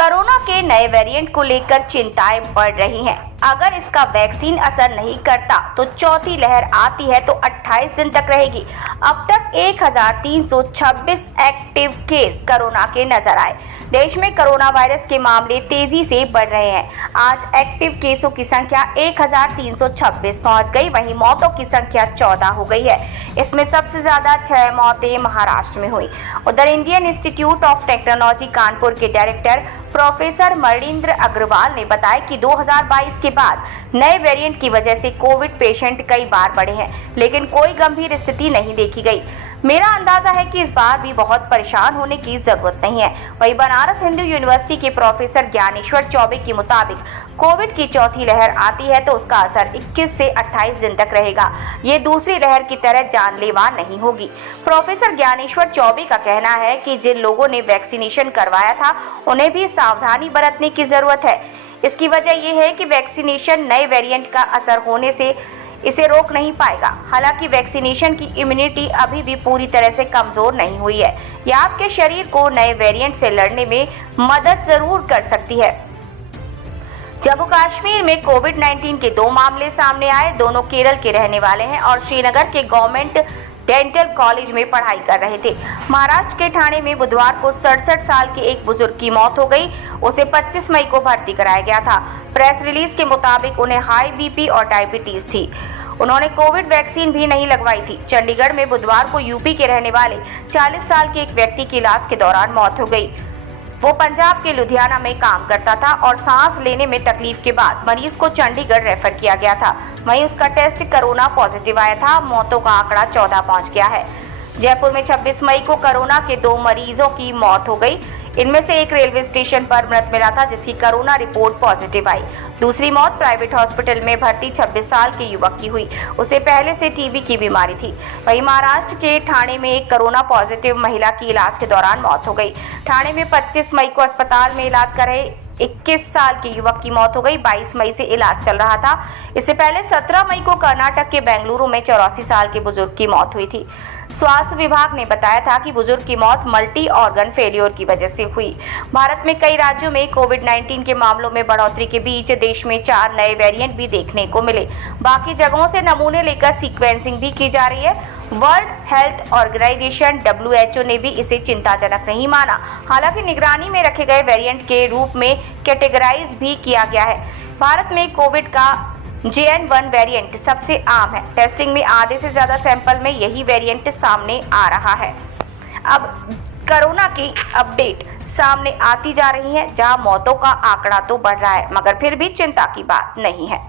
Corona के नए variant को लेकर चिंताएं बढ़ रही हैं। अगर इसका वैक्सीन असर नहीं करता तो चौथी लहर आती है तो 28 दिन तक रहेगी। अब तक 1326 एक्टिव केस कोरोना के नजर आए। देश में कोरोना वायरस के मामले तेजी से बढ़ रहे हैं। आज एक्टिव केसों की संख्या 1326 पहुंच गई, वहीं मौतों की संख्या 14 हो गई है। इसमें सबसे ज्यादा 6 मौतें महाराष्ट्र में हुई। उधर Indian institute of technology Kanpur के डायरेक्टर प्रोफेसर मणिंद्र अग्रवाल ने बताया कि 2022 के बाद नए वेरिएंट की वजह से कोविड पेशेंट कई बार बढ़े हैं, लेकिन कोई गंभीर स्थिति नहीं देखी गई। मेरा अंदाजा है कि इस बार भी बहुत परेशान होने की जरूरत नहीं है। वहीं बनारस हिंदू यूनिवर्सिटी के प्रोफेसर ज्ञानेश्वर चौबे के मुताबिक कोविड की चौथी लहर आती है तो उसका असर 21 से 28 दिन तक रहेगा। ये दूसरी लहर की तरह जानलेवा नहीं होगी। प्रोफेसर ज्ञानेश्वर चौबे का कहना है कि जिन लोगों ने वैक्सीनेशन करवाया था उन्हें भी सावधानी बरतने की जरूरत है। इसकी वजह यह है कि वैक्सीनेशन नए वेरिएंट का असर होने से इसे रोक नहीं पाएगा। हालांकि वैक्सीनेशन की इम्यूनिटी अभी भी पूरी तरह से कमजोर नहीं हुई है। यह आपके शरीर को नए वेरिएंट से लड़ने में मदद जरूर कर सकती है। जम्मू कश्मीर में कोविड-19 के 2 मामले सामने आए। दोनों केरल के रहने वाले हैं और श्रीनगर के गवर्नमेंट डेंटल कॉलेज में पढ़ाई कर रहे थे। महाराष्ट्र के ठाणे में बुधवार को 67 साल के एक बुजुर्ग की मौत हो गई। उसे 25 मई को भर्ती कराया गया था। प्रेस रिलीज के मुताबिक उन्हें हाई बीपी और डायबिटीज थी। उन्होंने कोविड वैक्सीन भी नहीं लगवाई थी। चंडीगढ़ में बुधवार को यूपी के रहने वाले 40 साल के एक व्यक्ति की इलाज के दौरान मौत हो गई। वो पंजाब के लुधियाना में काम करता था और सांस लेने में तकलीफ के बाद मरीज को चंडीगढ़ रेफर किया गया था। वहीं उसका टेस्ट कोरोना पॉजिटिव आया था। मौतों का आंकड़ा 14 पहुंच गया है। जयपुर में 26 मई को कोरोना के 2 मरीजों की मौत हो गई। इनमें से एक रेलवे स्टेशन पर मृत मिला था, जिसकी कोरोना रिपोर्ट पॉजिटिव आई। दूसरी मौत प्राइवेट हॉस्पिटल में भर्ती 26 साल के युवक की हुई। उसे पहले से टीबी की बीमारी थी। वहीं महाराष्ट्र के ठाणे में एक कोरोना पॉजिटिव महिला की इलाज के दौरान मौत हो गई। ठाणे में 25 मई को अस्पताल में इलाज कर रहे 21 साल के युवक की मौत हो गई। 22 मई से इलाज चल रहा था। इससे पहले 17 मई को कर्नाटक के बेंगलुरु में 84 साल के बुजुर्ग की मौत हुई थी। स्वास्थ्य विभाग ने बताया था कि बुजुर्ग की मौत मल्टी ऑर्गन फेलियर की वजह से हुई। भारत में कई राज्यों में कोविड-19 के मामलों में बढ़ोतरी के बीच देश में 4 नए वेरिएंट भी देखने को मिले। बाकी जगहों से नमूने लेकर सीक्वेंसिंग भी की जा रही है। वर्ल्ड हेल्थ ऑर्गेनाइजेशन WHO ने भी इसे चिंताजनक नहीं माना। हालांकि निगरानी में रखे गए वेरिएंट के रूप में कैटेगराइज भी किया गया है। भारत में कोविड का JN.1 वेरिएंट सबसे आम है। टेस्टिंग में आधे से ज्यादा सैंपल में यही वेरिएंट सामने आ रहा है। अब कोरोना की अपडेट सामने आती जा रही है, जहां मौतों का आंकड़ा तो बढ़ रहा है, मगर फिर भी चिंता की बात नहीं है।